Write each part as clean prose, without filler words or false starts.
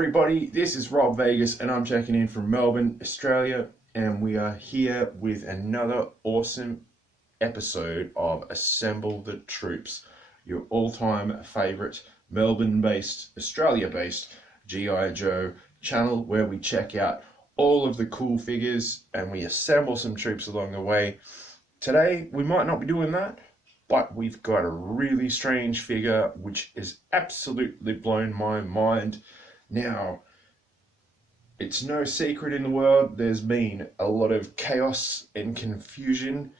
everybody, this is Rob Vegas and I'm checking in from Melbourne, Australia, and we are here with another awesome episode of Assemble the Troops, your all-time favourite Melbourne-based, Australia-based G.I. Joe channel where we check out all of the cool figures and we assemble some troops along the way. Today, we might not be doing that, but we've got a really strange figure which has absolutely blown my mind. Now, it's no secret in the world, there's been a lot of chaos and confusion,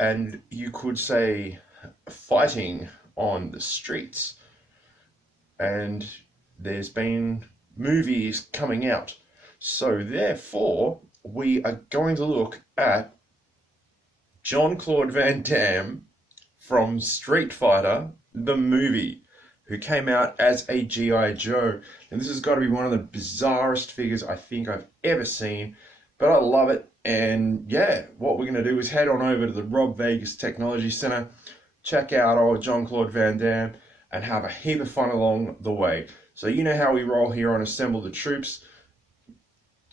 and you could say fighting on the streets. And there's been movies coming out. So therefore, we are going to look at Jean-Claude Van Damme from Street Fighter, the movie, who came out as a G.I. Joe. And this has got to be one of the bizarrest figures I think I've ever seen, but I love it. And yeah, what we're going to do is head on over to the Rob Vegas Technology Center, check out old Jean-Claude Van Damme, and have a heap of fun along the way. So you know how we roll here on Assemble the Troops.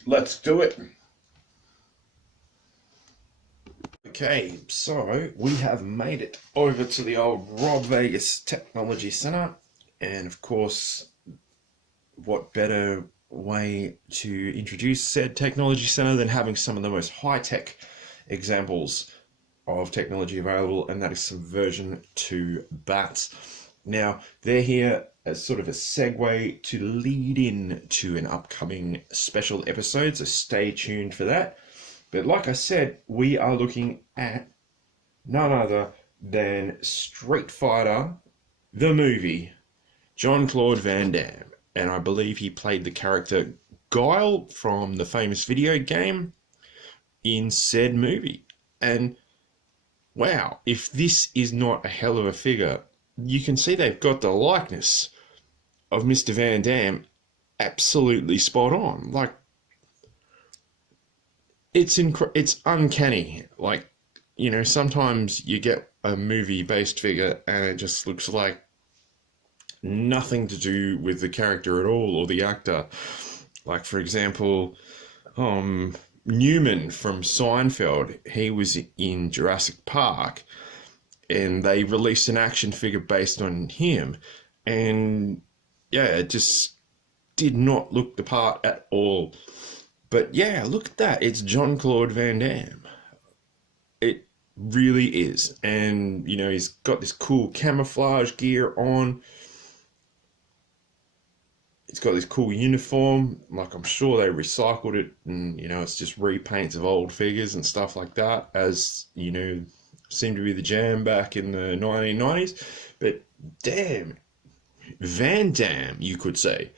Let's do it. Okay, so we have made it over to the old Rob Vegas Technology Center, and of course, what better way to introduce said technology center than having some of the most high-tech examples of technology available, and that is some version 2 bats. Now, they're here as sort of a segue to lead in to an upcoming special episode, so stay tuned for that. But like I said, we are looking at none other than Street Fighter, the movie, Jean-Claude Van Damme. And I believe he played the character Guile from the famous video game in said movie. And wow, if this is not a hell of a figure, you can see they've got the likeness of Mr. Van Damme absolutely spot on. Like, it's uncanny. Like, you know, sometimes you get a movie-based figure and it just looks like nothing to do with the character at all or the actor. Like, for example, Newman from Seinfeld, he was in Jurassic Park and they released an action figure based on him, and yeah, it just did not look the part at all. But yeah, look at that. It's Jean-Claude Van Damme. It really is. And, you know, he's got this cool camouflage gear on. It's got this cool uniform. Like, I'm sure they recycled it and, you know, it's just repaints of old figures and stuff like that, as, you know, seemed to be the jam back in the 1990s. But damn, Van Damme, you could say.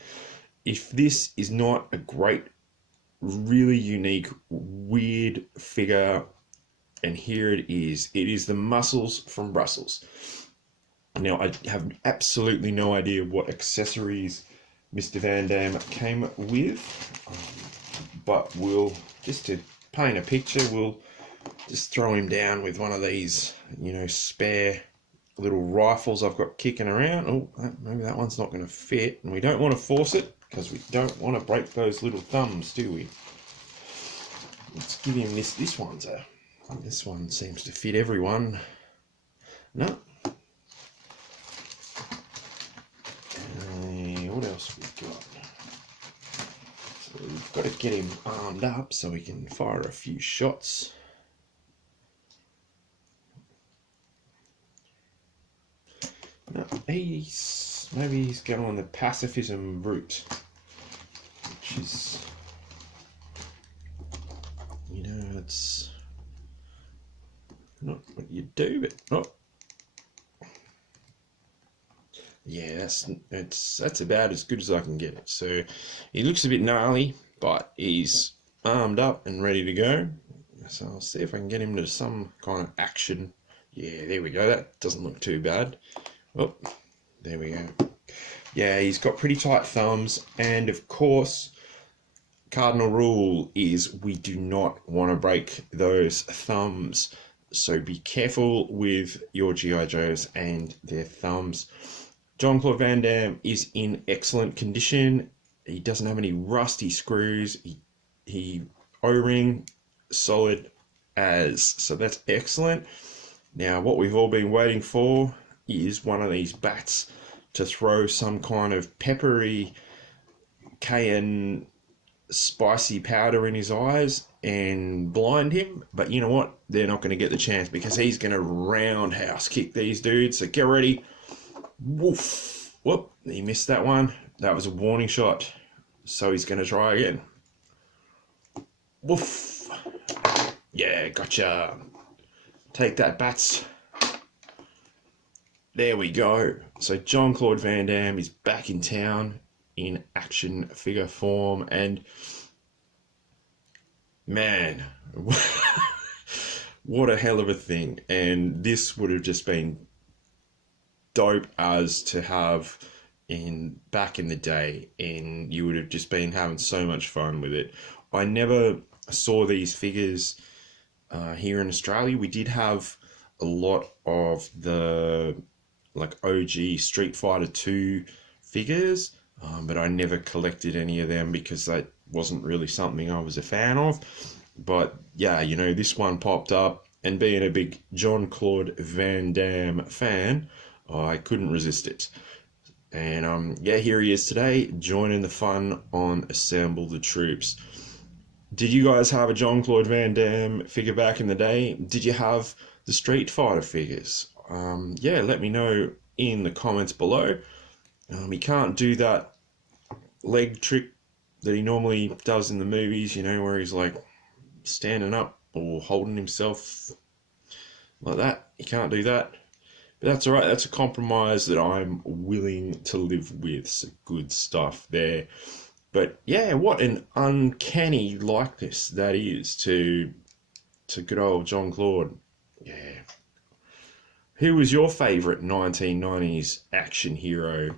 If this is not a great, really unique, weird figure, and here it is. It is the Muscles from Brussels. Now, I have absolutely no idea what accessories Mr. Van Damme came with, but we'll, just to paint a picture, we'll just throw him down with one of these, you know, spare little rifles I've got kicking around. Oh, maybe that one's not going to fit, and we don't want to force it, because we don't want to break those little thumbs, do we? Let's give him this. This one seems to fit everyone. No. What else we've got? So we've got to get him armed up so we can fire a few shots. No, maybe he's going on the pacifism route, which is, you know, it's not what you do, but yeah, that's about as good as I can get it. So he looks a bit gnarly, but he's armed up and ready to go. So I'll see if I can get him to some kind of action. Yeah, there we go. That doesn't look too bad. Oh, there we go. Yeah, he's got pretty tight thumbs, and of course, cardinal rule is we do not want to break those thumbs. So be careful with your G.I. Joes and their thumbs. Jean-Claude Van Damme is in excellent condition. He doesn't have any rusty screws. He O-ring solid as, so that's excellent. Now what we've all been waiting for is one of these bats to throw some kind of peppery cayenne spicy powder in his eyes and blind him, but you know what, they're not going to get the chance because he's going to roundhouse kick these dudes. So get ready. Woof. Whoop, he missed that one. That was a warning shot, so he's going to try again. Woof. Yeah, gotcha. Take that, bats. There we go. So Jean-Claude Van Damme is back in town in action figure form, and man, what a hell of a thing. And this would have just been dope as to have back in the day, and you would have just been having so much fun with it. I never saw these figures here in Australia. We did have a lot of the like OG Street Fighter 2 figures, but I never collected any of them because that wasn't really something I was a fan of. But yeah, you know, this one popped up, and being a big Jean-Claude Van Damme fan, I couldn't resist it. And yeah, here he is today, joining the fun on Assemble the Troops. Did you guys have a Jean-Claude Van Damme figure back in the day? Did you have the Street Fighter figures? Yeah, let me know in the comments below. He can't do that leg trick that he normally does in the movies, you know, where he's like standing up or holding himself like that. He can't do that. But that's alright, that's a compromise that I'm willing to live with. Some good stuff there. But yeah, what an uncanny likeness that is to good old Jean-Claude. Yeah. Who was your favourite 1990s action hero?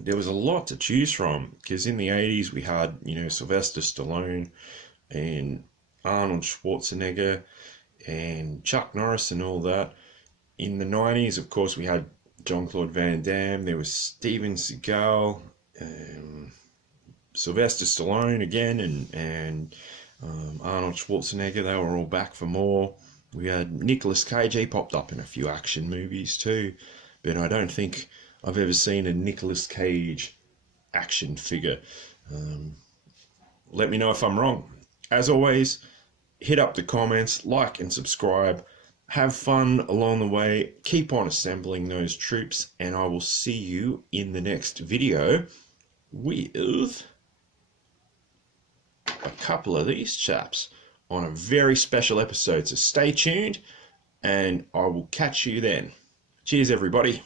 There was a lot to choose from, because in the 80s we had, you know, Sylvester Stallone and Arnold Schwarzenegger and Chuck Norris and all that. In the 90s, of course, we had Jean-Claude Van Damme. There was Steven Seagal, Sylvester Stallone again, and Arnold Schwarzenegger. They were all back for more. We had Nicolas Cage. He popped up in a few action movies too, but I don't think I've ever seen a Nicolas Cage action figure. Let me know if I'm wrong. As always, hit up the comments, like and subscribe. Have fun along the way. Keep on assembling those troops, and I will see you in the next video with a couple of these chaps on a very special episode. So stay tuned, and I will catch you then. Cheers, everybody.